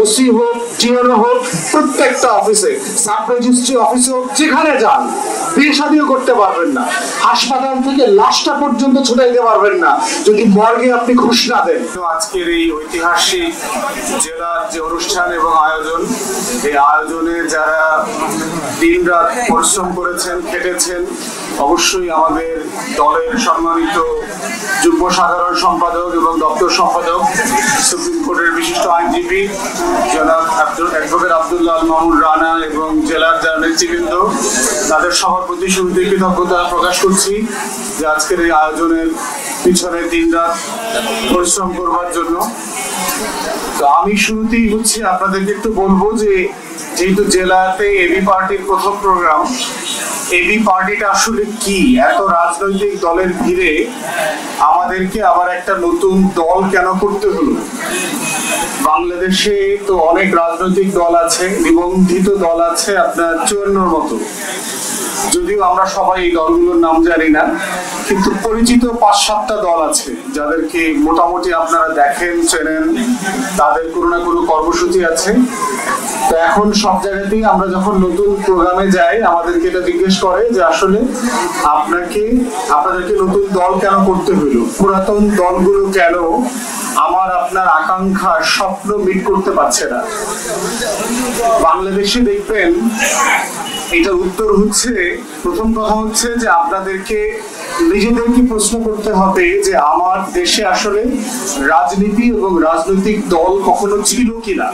OC হোক, TNO হোক, প্রত্যেকটা অফিসে, সাব রেজিস্ট্রি অফিসে হোক, যেখানে যান বিয়ে শাদীও করতে পারবেন না, হাসপাতাল থেকে লাশটা পর্যন্ত ছুটাইতে পারবেন না যদি মর্গে আপনি ঘুষ না দেন। আজকের এই ঐতিহাসিক জেলার যে অনুষ্ঠান এবং আয়োজন, এই আয়োজনে যারা দিন রাত পরিশ্রম করেছেন, খেটেছেন, অবশ্যই আমাদের দলের সম্মানিত যুগ্ম সাধারণ সম্পাদক এবং দপ্তর সম্পাদক, সুপ্রিম কোর্টের বিশিষ্ট আইনজীবী জনাব অ্যাডভোকেট আব্দুল্লাহ আল মামুন রানা এবং জেলার যারা নেতৃবৃন্দ, তাদের সবার প্রতি শুরুতেই কৃতজ্ঞতা প্রকাশ করছি যে আজকের এই আয়োজনের পিছনে দিন রাত পরিশ্রম করবার জন্য। তো আমি শুরুতেই আপনাদেরকে একটু বলবো যে যেহেতু জেলাতে এবি পার্টির প্রথম প্রোগ্রাম, এবি পার্টিটা আসলে কি, এত রাজনৈতিক দলের ভিড়ে আমাদেরকে আবার একটা নতুন দল কেন করতে হলো? বাংলাদেশে তো অনেক রাজনৈতিক দল আছে, নিবন্ধিত দল আছে আপনার 54 মতো, যদিও আমরা সবাই এই দলগুলোর নাম জানি না, কিন্তু পরিচিত 5-7টা দল আছে যাদেরকে মোটামুটি আপনারা দেখেন, চেনেন, তাদের কোনো না কোনো কর্মসূচি আছে। তো এখন সব জায়গাতেই আমরা যখন নতুন প্রোগ্রামে যাই আমাদেরকে এটা জিজ্ঞেস করে যে আসলে আপনাদেরকে নতুন দল কেন করতে হলো, পুরাতন দলগুলো কেন আমার আপনার আকাঙ্ক্ষা স্বপ্ন মিট করতে পারছে না। বাংলাদেশে দেখবেন এটার উত্তর প্রথম কথা যে আপনাদেরকে নিজেদেরকে প্রশ্ন করতে হবে যে আমার দেশে আসলে রাজনীতি এবং রাজনৈতিক দল কখনো ছিল কিনা।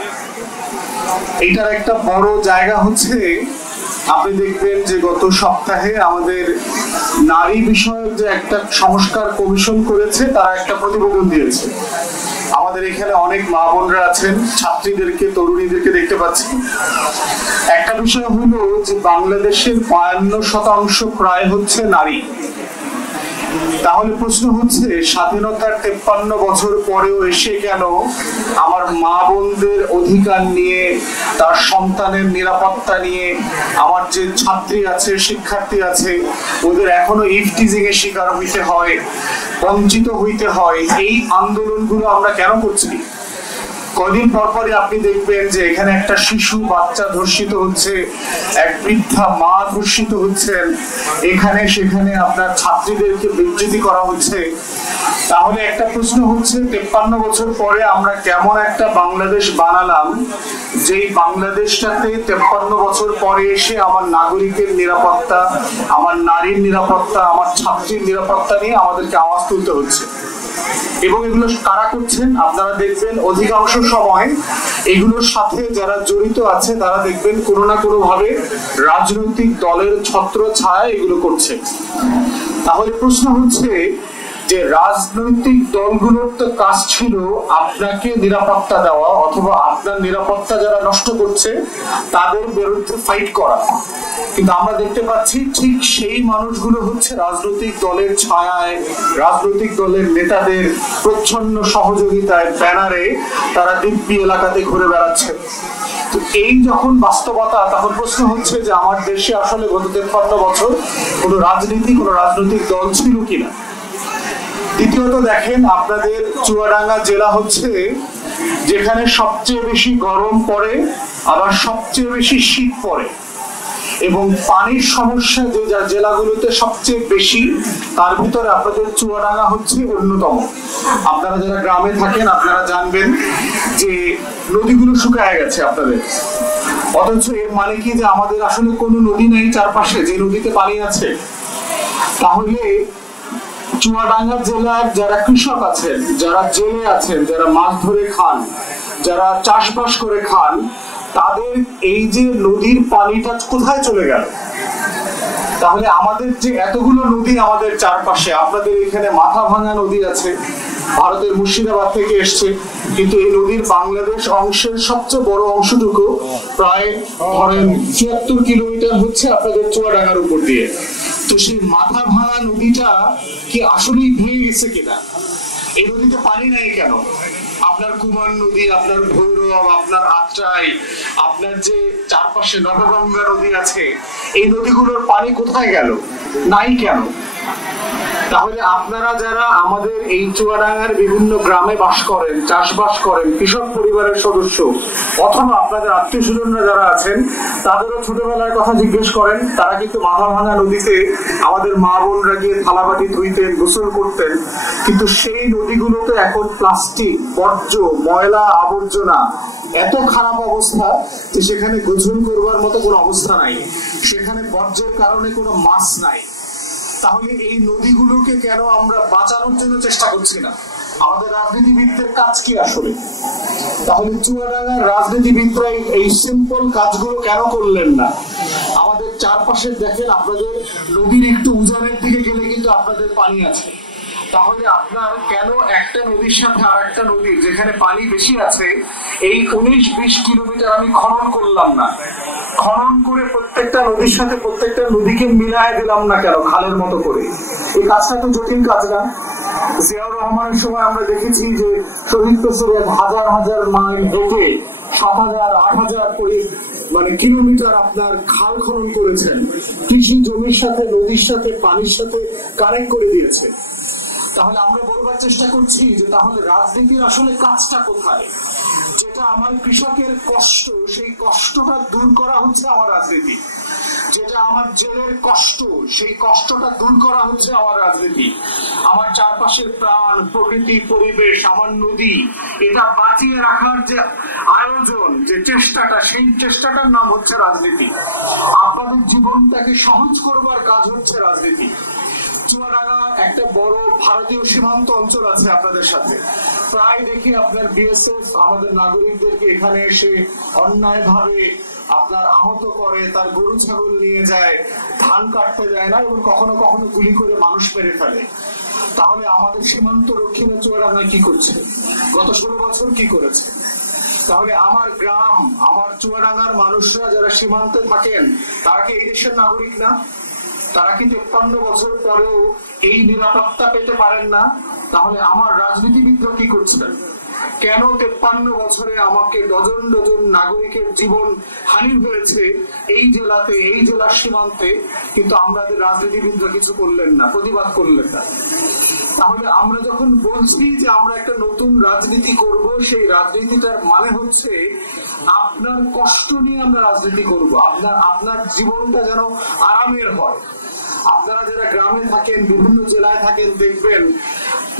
এটার একটা বড় জায়গা আপনি দেখবেন যে গত সপ্তাহে আমাদের নারী বিষয়ক যে একটা সংস্কার কমিশন করেছে, তারা একটা প্রতিবেদন দিয়েছে। আমাদের এখানে অনেক মা বোনরা আছেন, ছাত্রীদেরকে, তরুণীদেরকে দেখতে পাচ্ছি। একটা বিষয় হলো যে বাংলাদেশের 52% প্রায় নারী। তাহলে প্রশ্ন স্বাধীনতার 53 বছর পরেও এসে কেন আমার মা বোনদের অধিকার নিয়ে, তার সন্তানের নিরাপত্তা নিয়ে, আমার যে ছাত্রী আছে, শিক্ষার্থী আছে, ওদের এখনো ইফটিজিং এর শিকার হইতে হয়, বঞ্চিত হইতে হয়। এই আন্দোলনগুলো আমরা কেন করছি? কদিন পরপরই আপনি দেখবেন যে এখানে একটা শিশু বাচ্চা ধর্ষিত হচ্ছে, এক বৃদ্ধা মা ধর্ষিত হচ্ছেন, এখানে সেখানে আপনার ছাত্রীদেরকে বিচ্যুতি করা হচ্ছে। তাহলে একটা প্রশ্ন 53 বছর পরে আমরা কেমন একটা বাংলাদেশ বানালাম, যেই বাংলাদেশটাতে 53 বছর পরে এসে আমার নাগরিকের নিরাপত্তা, আমার নারীর নিরাপত্তা, আমার ছাত্রীর নিরাপত্তা নিয়ে আমাদেরকে আওয়াজ তুলতে হচ্ছে। এবং এগুলো কারা করছেন? আপনারা দেখবেন অধিকাংশ সময় এগুলোর সাথে যারা জড়িত আছে তারা দেখবেন কোনো না কোনো ভাবে রাজনৈতিক দলের ছত্র ছায়া এগুলো করছে। তাহলে প্রশ্ন যে রাজনৈতিক দলগুলোর তো কাজ ছিল আপনাকে নিরাপত্তা দেওয়া, অথবা আপনার নিরাপত্তা যারা নষ্ট করছে তাদের বিরুদ্ধে ফাইট করা। কিন্তু আমরা দেখতে পাচ্ছি ঠিক সেই মানুষগুলো রাজনৈতিক দলের ছায়ায়, রাজনৈতিক দলের নেতাদের প্রচ্ছন্ন সহযোগিতায়, ব্যানারে তারা দিব্যি এলাকাতে ঘুরে বেড়াচ্ছে। তো এই যখন বাস্তবতা, তখন প্রশ্ন যে আমার দেশে আসলে গত 53 বছর কোনো রাজনৈতিক দল ছিল কিনা। দ্বিতীয়ত দেখেন, আপনাদের চুয়াডাঙ্গা জেলা যেখানে সবচেয়ে বেশি গরম পড়ে, আবার সবচেয়ে বেশি শীত পড়ে, এবং পানির সমস্যা যে জেলাগুলোতে সবচেয়ে বেশি, তার ভিতরে আপনাদের চুয়াডাঙ্গা অন্যতম। আপনারা যারা গ্রামে থাকেন আপনারা জানবেন যে নদীগুলো শুকায় গেছে আপনাদের, অথচ এর মানে কি যে আমাদের আসলে কোনো নদী নেই চারপাশে যে নদীতে পানি আছে? তাহলে চুয়াডাঙ্গা জেলার যারা কৃষক আছেন, যারা জেলে আছেন, যারা মাছ ধরে খান, যারা চাষবাস করে খান, তাদের এই যে নদীর পানিটা কোথায় চলে গেল? তাহলে আমাদের যে এতগুলো নদী আমাদের চারপাশে, আপনাদের এখানে মাথা ভাঙা নদী আছে, ভারতের মুর্শিদাবাদ থেকে এসছে, কিন্তু এই নদীর বাংলাদেশ অংশের সবচেয়ে বড় অংশটুকু প্রায় 74 কিলোমিটার আপনাদের চুয়াডাঙ্গার উপর দিয়ে। তো সেই মাথা ভাঙা নদীটা কি আসলেই ভেঙে গেছে কিনা? এই নদীতে পানি নাই কেন? আপনার কুমার নদী, আপনার ভৈরব, আপনার আত্রাই, আপনার যে চারপাশে নবগঙ্গা নদী আছে, এই নদীগুলোর পানি কোথায় গেল? নাই কেন? তাহলে আপনারা যারা আমাদের এই চুয়াডাঙ্গার বিভিন্ন গ্রামে বাস করেন, চাষবাস করেন, কৃষক পরিবারের সদস্য, অথবা আপনাদের আত্মীয় স্বজনরা যারা আছেন, তাদেরও ছোটবেলার কথা জিজ্ঞেস করেন। তারা কিন্তু মাথা ভাঙা নদীতে আমাদের মা বোনরা গিয়ে থালাবাটি ধুইতেন, গোসল করতেন, কিন্তু সেই নদীগুলোতে এখন প্লাস্টিক, বর্জ্য, ময়লা আবর্জনা, এত খারাপ অবস্থা যে সেখানে গোসল করবার মতো কোনো অবস্থা নাই, সেখানে বর্জ্যের কারণে কোনো মাছ নাই। তাহলে এই নদীগুলোকে কেন আমরা বাঁচানোর জন্য চেষ্টা করছি না? আমাদের রাজনীতিবিদদের কাজ কি আসলে? তাহলে চুয়াডাঙ্গার রাজনীতিবিদরা এই সিম্পল কাজগুলো কেন করলেন না? আমাদের চারপাশে দেখেন, আপনাদের নদীর একটু উজানের দিকে গেলে কিন্তু আপনাদের পানি আছে। তাহলে আপনার কেন একটা নদীর সাথে আর একটা নদীর যেখানে পানি বেশি আছে এই 19-20 কিলোমিটার আমি খনন করলাম না? খনন করে প্রত্যেকটা নদীর সাথে প্রত্যেকটা নদীকে মিলায় দিলাম না কেন খালের মতো করে? এই কাজটা তো জটিল কাজ না? জিয়াউর রহমানের সময় আমরা দেখেছি যে শহীদ প্রেসিডেন্ট হাজার হাজার মাইল হেঁটে 7,000, 8,000 করে কিলোমিটার আপনার খাল খনন করেছেন, কৃষি জমির সাথে, নদীর সাথে, পানির সাথে কানেক্ট করে দিয়েছে। তাহলে আমরা বলবার চেষ্টা করছি যে তাহলে রাজনীতির আসলে কাজটা কোথায়? যেটা আমার কৃষকের কষ্ট, সেই কষ্টটা দূর করা হচ্ছে আমার রাজনীতি। যেটা আমার জেলের কষ্ট, সেই কষ্টটা দূর করা হচ্ছে আমার রাজনীতি। আমার চারপাশের প্রাণ, প্রকৃতি, পরিবেশ, আমার নদী, এটা বাঁচিয়ে রাখার যে আয়োজন, যে চেষ্টাটা, সেই চেষ্টাটার নাম হচ্ছে রাজনীতি। আপনাদের জীবনটাকে সহজ করবার কাজ হচ্ছে রাজনীতি। চুয়াডাঙ্গা একটা বড় ভারতীয় সীমান্ত অঞ্চল আছে আপনাদের সাথে। প্রায় দেখি আপনার বিএসএফ আমাদের নাগরিকদেরকে এখানে এসে অন্যায় ভাবে আপনার আহত করে, তার গরু ছাগল নিয়ে যায়, ধান কাটতে যায় না, এবং কখনো কখনো গুলি করে মানুষ মেরে ফেলে। তাহলে আমাদের সীমান্ত রক্ষীরা চুয়াডাঙ্গায় কি করছে? গত 16 বছর কি করেছে? তাহলে আমার গ্রাম, আমার চুয়াডাঙ্গার মানুষরা যারা সীমান্তে থাকেন, তারা কি এই দেশের নাগরিক না? তারা কি 53 বছর পরেও এই নিরাপত্তা পেতে পারেন না? তাহলে আমার রাজনীতিবিদরা কি করছিলেন? কেন 53 বছরে আমাকে ডজন ডজন নাগরিকের জীবন হানি হয়েছে এই জেলাতে, এই জেলার সীমান্তে, কিন্তু আমাদের রাজনীতিবিদরা কিছু করলেন না, প্রতিবাদ করলেন না? তাহলে আমরা যখন বলছি যে আমরা একটা নতুন রাজনীতি করব, সেই রাজনীতিটার মানে হচ্ছে আপনার কষ্ট নিয়ে আমরা রাজনীতি করব, আপনার জীবনটা যেন আরামের হয়। আপনারা যারা গ্রামে থাকেন, বিভিন্ন জেলায় থাকেন, দেখবেন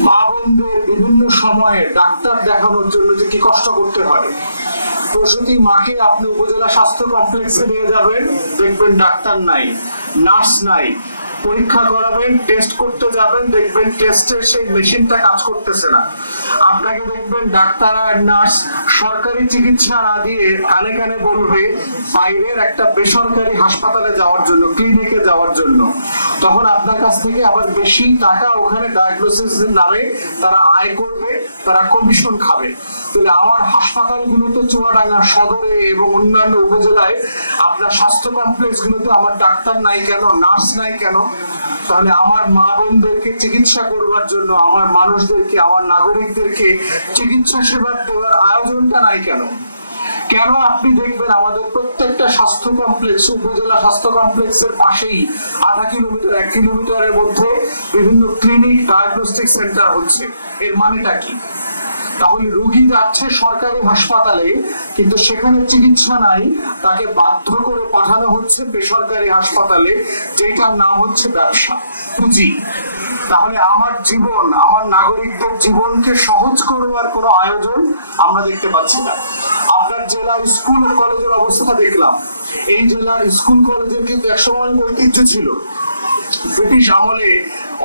মা বোনদের বিভিন্ন সময়ে ডাক্তার দেখানোর জন্য যে কি কষ্ট করতে হয়। প্রসূতি মাকে আপনি উপজেলা স্বাস্থ্য কমপ্লেক্সে নিয়ে যাবেন, দেখবেন ডাক্তার নাই, নার্স নাই। পরীক্ষা করাবেন, টেস্ট করতে যাবেন, দেখবেন টেস্টের সেই মেশিনটা কাজ করতেছে না। আপনাকে দেখবেন ডাক্তার আর নার্স সরকারি চিকিৎসা না দিয়ে কানে কানে বলবে বাইরের একটা বেসরকারি হাসপাতালে যাওয়ার জন্য, ক্লিনিকে যাওয়ার জন্য। তখন আপনার কাছ থেকে আবার বেশি টাকা ওখানে ডায়াগনোসিস নামে তারা আয় করবে, তারা কমিশন খাবে। তাহলে আমার হাসপাতালগুলোতে, চুয়াডাঙ্গা সদরে এবং অন্যান্য উপজেলায় আপনার স্বাস্থ্য কমপ্লেক্স গুলোতে আমার ডাক্তার নাই কেন, নার্স নাই কেন? তাহলে আমার মা বোনদেরকে চিকিৎসা করবার জন্য, আমার মানুষদেরকে, আমার নাগরিকদেরকে চিকিৎসা সেবা দেওয়ার আয়োজনটা নাই কেন? কেন আপনি দেখবেন আমাদের প্রত্যেকটা স্বাস্থ্য কমপ্লেক্স, উপজেলা স্বাস্থ্য কমপ্লেক্সের পাশেই 0.5 কিলোমিটার, 1 কিলোমিটারের মধ্যে বিভিন্ন ক্লিনিক, ডায়াগনস্টিক সেন্টার হচ্ছে? এর মানেটা কি? তাহলে রোগী যাচ্ছে সরকারি হাসপাতালে, কিন্তু সেখানে চিকিৎসা নাই, তাকে বাধ্য করে পাঠানো হচ্ছে বেসরকারি হাসপাতালে, যেটার নাম হচ্ছে ব্যবসা, পুঁজি। তাহলে আমার জীবন, আমার নাগরিকদের জীবনকে সহজ করবার কোনো আয়োজন আমরা দেখতে পাচ্ছি না। আপনার জেলার স্কুল কলেজের অবস্থা দেখলাম। এই জেলার স্কুল কলেজের কিন্তু একসময় ঐতিহ্য ছিল। ব্রিটিশ আমলে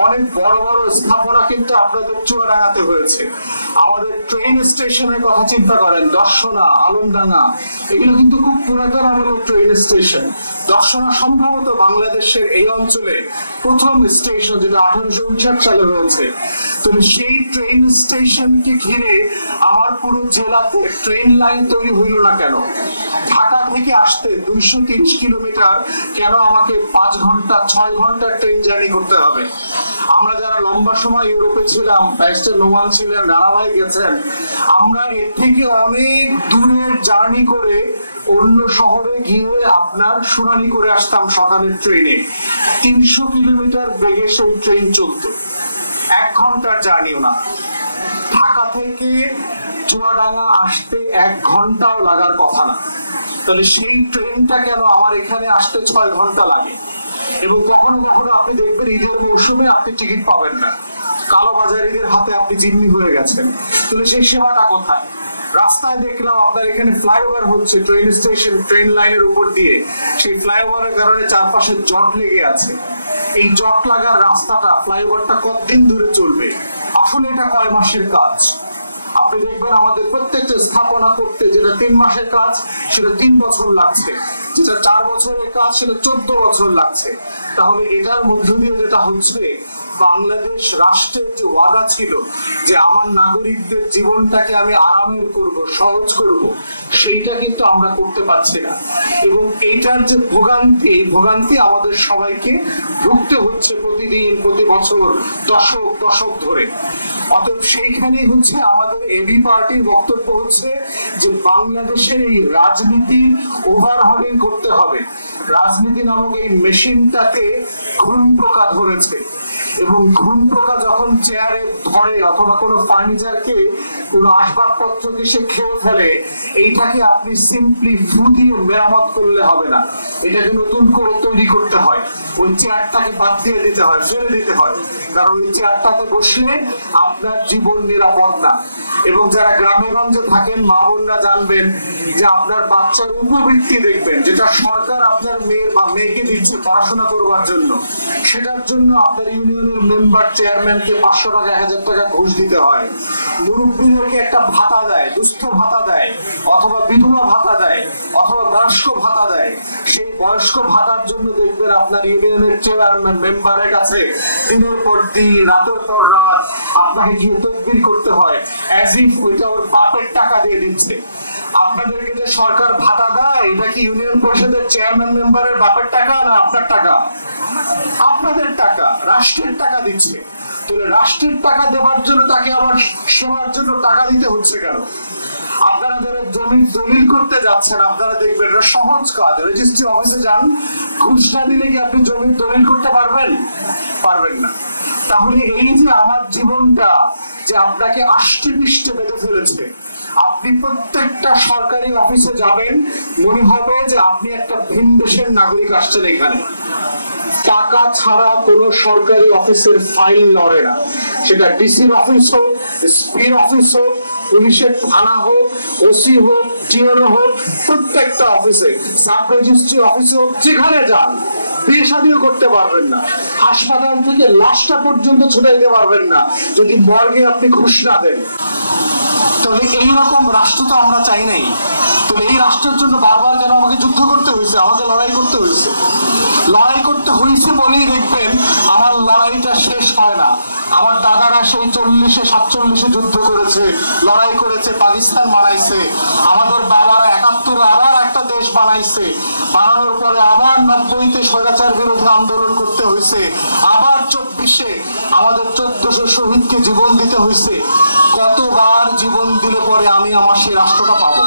অনেক বড় বড় স্থাপনা কিন্তু আপনাদের চুয়াডাঙ্গাতে হয়েছে। আমাদের ট্রেন স্টেশনের কথা চিন্তা করেন, দর্শনা, আলমডাঙ্গা, এগুলো কিন্তু খুব পুরাতন আমলের ট্রেন স্টেশন। দর্শনা সম্ভবত বাংলাদেশের এই অঞ্চলে প্রথম স্টেশন, যেটা 1859 সালে হয়েছে। তো সেই ট্রেন স্টেশনকে ঘিরে আমার পুরো জেলাতে ট্রেন লাইন তৈরি হইল না কেন? ঢাকা থেকে আসতে 230 কিলোমিটার কেন আমাকে 5 ঘন্টা 6 ঘন্টা ট্রেন জার্নি করতে হবে? আমরা যারা লম্বা সময় ইউরোপে ছিলাম, ব্যারিস্টার নোমান ছিলেন, রানা ভাই গেছেন, আমরা এর থেকে অনেক দূরের জার্নি করে অন্য শহরে গিয়ে আপনার শুনানি করে আসতাম সকালের ট্রেনে। 300 কিলোমিটার বেগে সেই ট্রেন চলত, 1 ঘন্টার জার্নিও না। ঢাকা থেকে চুয়াডাঙ্গা আসতে 1 ঘন্টাও লাগার কথা না, তাহলে সেই ট্রেনটা কেন আমার এখানে আসতে 6 ঘন্টা লাগে? এবং কখনো কখনো আপনি দেখবেন ঈদের মৌসুমে আপনি টিকিট পাবেন না, কালোবাজারিদের হাতে আপনি জিম্মি হয়ে গেছেন, তাহলে সেই সেবাটা কোথায়? রাস্তায় দেখলাম আপনার এখানে ফ্লাইওভার হচ্ছে, ট্রেন স্টেশন, ট্রেন লাইনের উপর দিয়ে, সেই ফ্লাইওভারের কারণে চারপাশে জট লেগে আছে। এই জট লাগার রাস্তাটা, ফ্লাইওভারটা কতদিন ধরে চলবে? আসলে এটা কয় মাসের কাজ? আপনি দেখবেন আমাদের প্রত্যেকটা স্থাপনা করতে যেটা 3 মাসের কাজ সেটা 3 বছর লাগছে, যেটা 4 বছরের কাজ সেটা 14 বছর লাগছে। তাহলে এটার মধ্য দিয়ে যেটা হচ্ছে, বাংলাদেশ রাষ্ট্রের যে ওয়াদা ছিল যে আমার নাগরিকদের জীবনটাকে আমি আরামের করব, সহজ করব, সেইটা কিন্তু আমরা করতে পারছি না। এবং এইটার যে ভোগান্তি, এই ভোগান্তি আমাদের সবাইকে ভুগতে হচ্ছে প্রতিদিন, প্রতি বছর, দশক দশক ধরে। অতএব সেইখানেই হচ্ছে আমাদের এবি পার্টির বক্তব্য হচ্ছে যে বাংলাদেশের এই রাজনীতির ওভারহলিং করতে হবে। রাজনীতি নামক এই মেশিনটাতে ঘুণ পোকা ধরেছে, এবং ঘুণ পোকা যখন চেয়ারে ধরে অথবা কোনো ফার্নিচারকে, কোনো আসবাবপত্রকে সে খেয়ে ফেলে, এইটাকে আপনি সিম্পলি ফু দিয়ে মেরামত করলে হবে না, এটাকে নতুন করে তৈরি করতে হয়। ওই চেয়ারটাকে বাদ দিয়ে দিতে হয়, ফেলে দিতে হয়, কারণ ওই চেয়ারটাতে বসলে আপনার জীবন নিরাপদ না। এবং যারা গ্রামে গঞ্জে থাকেন, মা বোনরা জানবেন যে আপনার বাচ্চার উপবৃত্তি দেখবেন, যেটা সরকার আপনার মেয়ের বা মেয়েকে দিচ্ছে পড়াশোনা করবার জন্য, সেটার জন্য আপনার ইউনিয়নের মেম্বার চেয়ারম্যানকে 500 টাকা 1000 টাকা ঘুষ দিতে হয়। মুরব্বীদেরকে একটা ভাতা দেয়, দুস্থ ভাতা দেয়, অথবা বিধবা ভাতা দেয়, অথবা বয়স্ক ভাতা দেয়। সেই বয়স্ক ভাতার জন্য দেখবেন আপনার ইউনিয়নের চেয়ারম্যান মেম্বারের কাছে দিনের পর দিন, রাতের পর রাত আপনাকে গিয়ে তদবির করতে হয়, অ্যাজ ইফ ওইটা ওর বাপের টাকা দিয়ে দিচ্ছে। আপনাদেরকে যে সরকার ভাতা দেয়, এটা কি ইউনিয়ন পরিষদের চেয়ারম্যান মেম্বারের বাপের টাকা না আপনার টাকা? আপনাদের টাকা, রাষ্ট্রের টাকা দিচ্ছে। তাহলে রাষ্ট্রের টাকা দেওয়ার জন্য তাকে আবার সেবার জন্য টাকা দিতে হচ্ছে কেন? আপনারা যারা জমি দলিল করতে যাচ্ছেন, আপনারা দেখবেন এটা সহজ কাজ। রেজিস্ট্রি অফিসে যান, ঘুষ না দিলে কি আপনি জমির দলিল করতে পারবেন? পারবেন না। তাহলে এই যে আমার জীবনটা যে আপনাকে আষ্টে পৃষ্ঠে বেঁধে ফেলেছে, আপনি প্রত্যেকটা সরকারি অফিসে যাবেন, মনে হবে যে আপনি একটা ভিন দেশের নাগরিক আসছেন এখানে। টাকা ছাড়া কোন সরকারি অফিসের ফাইল লড়ে না, সেটা ডিসির অফিস হোক, এসপির অফিস হোক, পুলিশের থানা হোক, ওসি হোক, টিওনো হোক, প্রত্যেকটা অফিসে, সাব রেজিস্ট্রি অফিসে হোক, যেখানে যান বিয়ে শাদীও করতে পারবেন না। হাসপাতাল থেকে লাশটা পর্যন্ত ছুটে দিতে পারবেন না যদি মর্গে আপনি ঘুষ না দেন। তাহলে এইরকম রাষ্ট্র তো আমরা চাই নাই। তো এই রাষ্ট্রের জন্য বারবার যেন আমাকে যুদ্ধ করতে হয়েছে, আমাকে লড়াই করতে হয়েছে। লড়াই করতে হয়েছে বলেই দেখবেন আমার লড়াইটা শেষ হয় না। আমার দাদারা সেই 40-এ 47-এ যুদ্ধ করেছে, লড়াই করেছে, পাকিস্তান বানাইছে। আমাদের বাবারা 71-এ আবার একটা দেশ বানাইছে, বানানোর পরে আবার 90-তে স্বৈরাচার বিরোধী আন্দোলন করতে হয়েছে, আবার 24-এ আমাদের 1400 শহীদকে জীবন দিতে হয়েছে। কতবার জীবন দিলে পরে আমি আমার সেই রাষ্ট্রটা পাবো,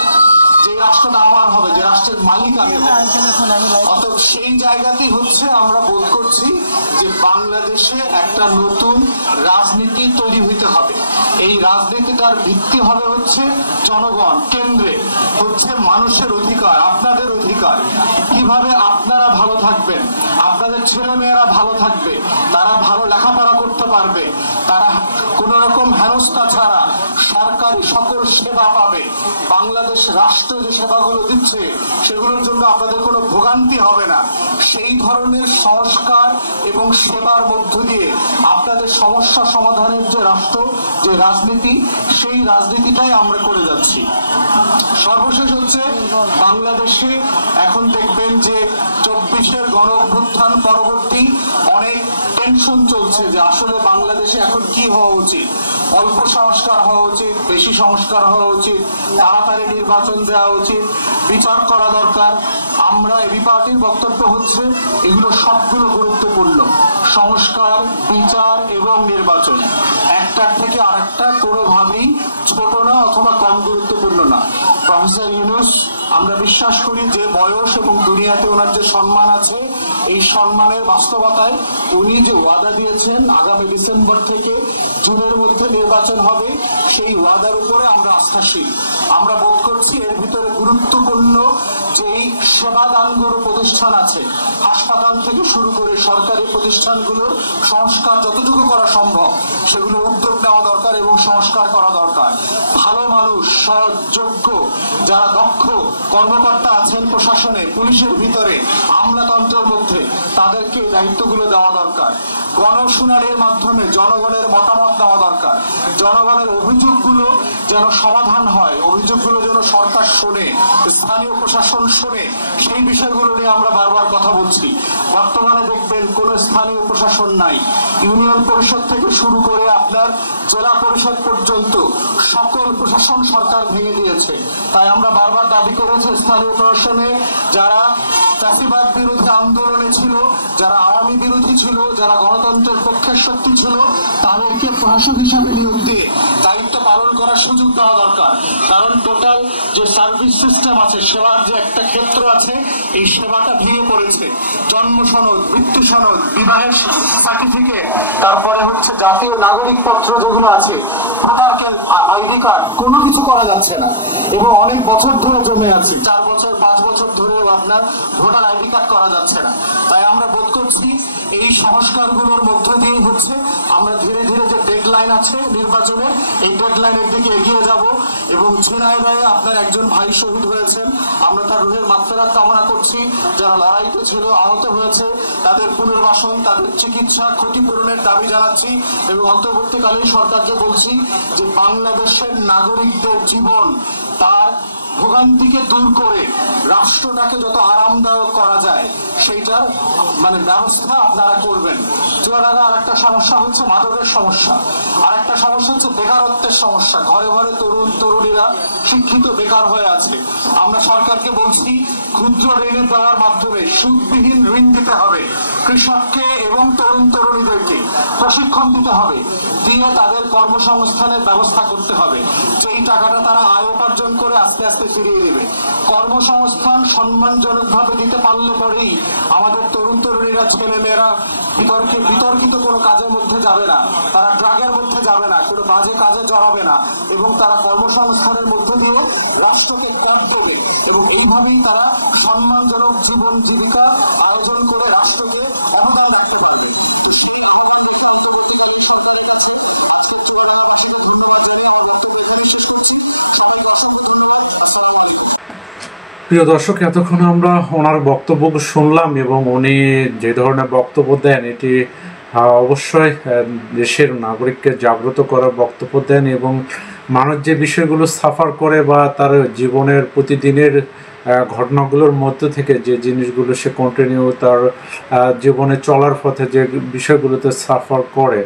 যে রাষ্ট্রটা আমার হবে, যে রাষ্ট্রের মালিক আমি হব। অতএব সেই জায়গাতেই হচ্ছে আমরা বোধ করছি যে বাংলাদেশে একটা নতুন রাজনীতি তৈরি হইতে হবে। এই রাজনীতিটার ভিত্তি হবে হচ্ছে জনগণ, কেন্দ্রে হচ্ছে মানুষের অধিকার, আপনাদের অধিকার। কিভাবে আপনারা ভালো থাকবেন, আপনাদের ছেলে মেয়েরা ভালো থাকবে, তারা ভালো লেখাপড়া করতে পারবে, তারা কোন রকম হেনস্থা ছাড়া সরকারি সকল সেবা পাবে। বাংলাদেশ রাষ্ট্র যে সেবাগুলো দিচ্ছে সেগুলোর জন্য আপনাদের কোনো ভোগান্তি হবে না। সেই ধরনের সংস্কার এবং সেবার মধ্য দিয়ে আপনাদের সমস্যা সমাধানের যে রাষ্ট্র, যে রাজনীতি, সেই রাজনীতিটাই আমরা করে যাচ্ছি। সর্বশেষ হচ্ছে বাংলাদেশে এখন দেখবেন যে 24-এর গণ অভ্যুত্থান পরবর্তী অনেক টেনশন চলছে যে আসলে বাংলাদেশে এখন কি হওয়া উচিত। অল্প সংস্কার হওয়া উচিত, বেশি সংস্কার হওয়া উচিত, তাড়াতাড়ি নির্বাচন দেওয়া উচিত, বিচার করা দরকার। আমরা এবি পার্টির বক্তব্য হচ্ছে এগুলো সবগুলো গুরুত্বপূর্ণ। সংস্কার, বিচার এবং নির্বাচন একটার থেকে আরেকটা কোনোভাবেই ছোট না অথবা কম গুরুত্বপূর্ণ না। প্রফেসর ইউনূস, আমরা বিশ্বাস করি যে বয়স এবং দুনিয়াতে ওনার যে সম্মান আছে, এই সম্মানের বাস্তবতায় উনি যে ওয়াদা দিয়েছেন আগামী ডিসেম্বর থেকে জুনের মধ্যে নির্বাচন হবে, সেই ওয়াদার উপরে আমরা আস্থাশীল। আমরা বোধ করছি এর ভিতরে গুরুত্বপূর্ণ যেই সেবাদানগুলো প্রতিষ্ঠান আছে, হাসপাতাল থেকে শুরু করে সরকারি প্রতিষ্ঠানগুলোর সংস্কার যতটুকু করা সম্ভব সেগুলো উদ্যোগ নেওয়া দরকার এবং সংস্কার করা দরকার। ভালো মানুষ, সৎ, যোগ্য, যারা দক্ষ কর্মকর্তা আছেন প্রশাসনে, পুলিশের ভিতরে, আমলাতন্ত্রের মধ্যে, তাদেরকে দায়িত্বগুলো দেওয়া দরকার। গণশুনানির মাধ্যমে জনগণের মতামত দেওয়া দরকার। জনগণের অভিযোগগুলো যেন সমাধান হয়, অভিযোগগুলো যেন সরকার শোনে, স্থানীয় প্রশাসন শোনে, সেই বিষয়গুলো নিয়ে আমরা বারবার কথা বলছি। বর্তমানে দেখবেন কোন স্থানীয় প্রশাসন নাই। ইউনিয়ন পরিষদ থেকে শুরু করে আপনার জেলা পরিষদ পর্যন্ত সকল প্রশাসন সরকার ভেঙে দিয়েছে। তাই আমরা বারবার দাবি করেছি স্থানীয় প্রশাসনে যারা চাষিবাদ বিরোধী আন্দোলনে ছিল, যারা আওয়ামী বিরোধী ছিল, যারা গণতন্ত্রের পক্ষের শক্তি ছিল, তাদেরকে প্রশাসক হিসাবে নিয়োগ দিয়ে দায়িত্ব পালন করার সুযোগ দেওয়া দরকার। কারণ টোটাল যে সার্ভিস সিস্টেম আছে, সেবার যে একটা ক্ষেত্র আছে, এই সেবাটা ভেঙে পড়েছে। জন্ম সনদ, মৃত্যু সনদ, বিবাহের সার্টিফিকেট, তারপরে হচ্ছে জাতীয় নাগরিক পত্র যেগুলো আছে, ভোটার আইডি কার্ড, কোনো কিছু করা যাচ্ছে না এবং অনেক বছর ধরে জমে আছে। 4 বছর 5 বছর ধরেও আপনার ভোটার আইডি কার্ড করা যাচ্ছে না। তাই আমরা বোধ করছি এই সংস্কারগুলোর মধ্য দিয়ে হচ্ছে আমরা ধীরে ধীরে যে ডেডলাইন আছে নির্বাচনের, এই ডেডলাইনের দিকে এগিয়ে যাব। এবং ঝিনাইদহে আপনার একজন ভাই শহীদ হয়েছেন, আমরা তার রুহের মাগফিরাত কামনা করছি। যারা লড়াইতে ছিল, আহত হয়েছে, তাদের পুনর্বাসন, তাদের চিকিৎসা, ক্ষতিপূরণের দাবি জানাচ্ছি এবং অন্তর্বর্তীকালীন সরকারকে বলছি যে বাংলাদেশের নাগরিকদের জীবন, তার ভোগান্তিকে দূর করে রাষ্ট্রটাকে যত আরামদায়ক করা যায় সেইটার ব্যবস্থা আপনারা করবেন। চুয়াডাঙ্গা আর একটা সমস্যা হচ্ছে মাদকের সমস্যা, আর একটা সমস্যা হচ্ছে বেকারত্বের সমস্যা। ঘরে ঘরে তরুণ তরুণীরা শিক্ষিত বেকার হয়ে আছে। আমরা সরকারকে বলছি ক্ষুদ্র ঋণ দেওয়ার মাধ্যমে সুদবিহীন ঋণ দিতে হবে, কৃষককে এবং তরুণ তরুণীদেরকে প্রশিক্ষণ দিতে হবে, দিয়ে তাদের কর্মসংস্থানের ব্যবস্থা করতে হবে। যেই টাকাটা তারা আয় উপার্জন করে আস্তে আস্তে ফিরিয়ে দেবে। কর্মসংস্থান সম্মানজনকভাবে দিতে পারলে পরেই আমাদের তরুণ তরুণীরা, ছেলে মেয়েরা বিতর্কিত কোনো কাজের মধ্যে যাবে না, তারা ড্রাগের মধ্যে যাবে না, কোনো বাজে কাজে জড়াবে না এবং তারা কর্মসংস্থানের মধ্যে দিয়েও রাষ্ট্রকে কর দেবে এবং এইভাবেই তারা সম্মানজনক জীবন জীবিকা আয়োজন করে রাষ্ট্রকে অবদান রাখতে পারবে। অন্তর্বর্তীকালীন সরকারের কাছে আজকে চুয়াডাঙ্গাবাসীকে ধন্যবাদ জানিয়ে আমার বক্তব্য এখানে শেষ করছি। সবাইকে অসংখ্য ধন্যবাদ। আসসালামু আলাইকুম। প্রিয় দর্শক, এতক্ষণ আমরা ওনার বক্তব্য শুনলাম এবং উনি যে ধরনের বক্তব্য দেন এটি অবশ্যই দেশের নাগরিককে জাগ্রত করার বক্তব্য দেন এবং মানুষ যে বিষয়গুলো সাফার করে বা তার জীবনের প্রতিদিনের ঘটনাগুলোর মধ্যে থেকে যে জিনিসগুলো সে কন্টিনিউ তার জীবনে চলার পথে যে বিষয়গুলোতে সাফার করে,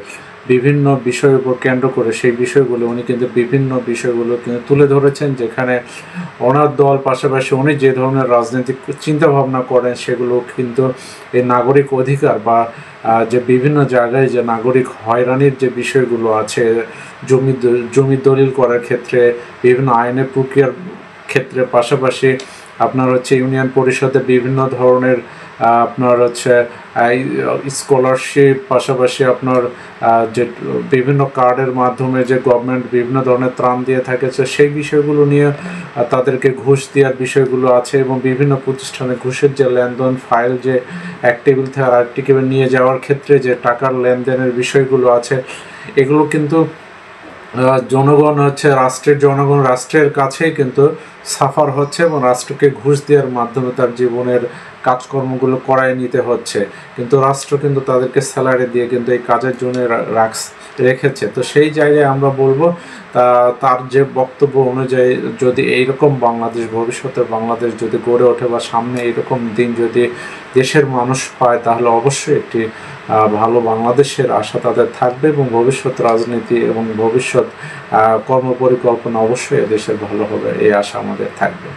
বিভিন্ন বিষয়ের উপর কেন্দ্র করে সেই বিষয়গুলো উনি কিন্তু বিভিন্ন বিষয়গুলো কিন্তু তুলে ধরেছেন, যেখানে ওনার দল পাশাপাশি উনি যে ধরনের রাজনৈতিক চিন্তাভাবনা করেন সেগুলো কিন্তু এই নাগরিক অধিকার বা যে বিভিন্ন জায়গায় যে নাগরিক হয়রানির যে বিষয়গুলো আছে, জমি দলিল করার ক্ষেত্রে, বিভিন্ন আইনের প্রক্রিয়ার ক্ষেত্রে, পাশাপাশি আপনার হচ্ছে ইউনিয়ন পরিষদে বিভিন্ন ধরনের আপনার হচ্ছে স্কলারশিপ, পাশাপাশি আপনার যে বিভিন্ন কার্ডের মাধ্যমে যে গভর্নমেন্ট বিভিন্ন ধরনের ত্রাণ দিয়ে থাকেছে সেই বিষয়গুলো নিয়ে তাদেরকে ঘুষ দেওয়ার বিষয়গুলো আছে এবং বিভিন্ন প্রতিষ্ঠানে ঘুষের যে লেনদেন ফাইল যে এক টেবিল থেকে আর এক টেবিল নিয়ে যাওয়ার ক্ষেত্রে যে টাকার লেনদেনের বিষয়গুলো আছে, এগুলো কিন্তু জনগণ হচ্ছে রাষ্ট্রের কাছেই কিন্তু সাফার হচ্ছে এবং রাষ্ট্রকে ঘুষ দেওয়ার মাধ্যমে তার জীবনের কাজকর্মগুলো করায় নিতে হচ্ছে, কিন্তু রাষ্ট্র কিন্তু তাদেরকে স্যালারি দিয়ে কিন্তু এই কাজের জন্য রেখেছে। তো সেই জায়গায় আমরা বলবো তার যে বক্তব্য অনুযায়ী যদি এইরকম বাংলাদেশ, ভবিষ্যতের বাংলাদেশ যদি গড়ে ওঠে বা সামনে এইরকম দিন যদি দেশের মানুষ পায়, তাহলে অবশ্যই একটি ভালো বাংলাদেশের আশা তাদের থাকবে এবং ভবিষ্যৎ রাজনীতি এবং ভবিষ্যৎ কর্মপরিকল্পনা অবশ্যই দেশের ভালো হবে, এই আশা আমাদের থাকবে।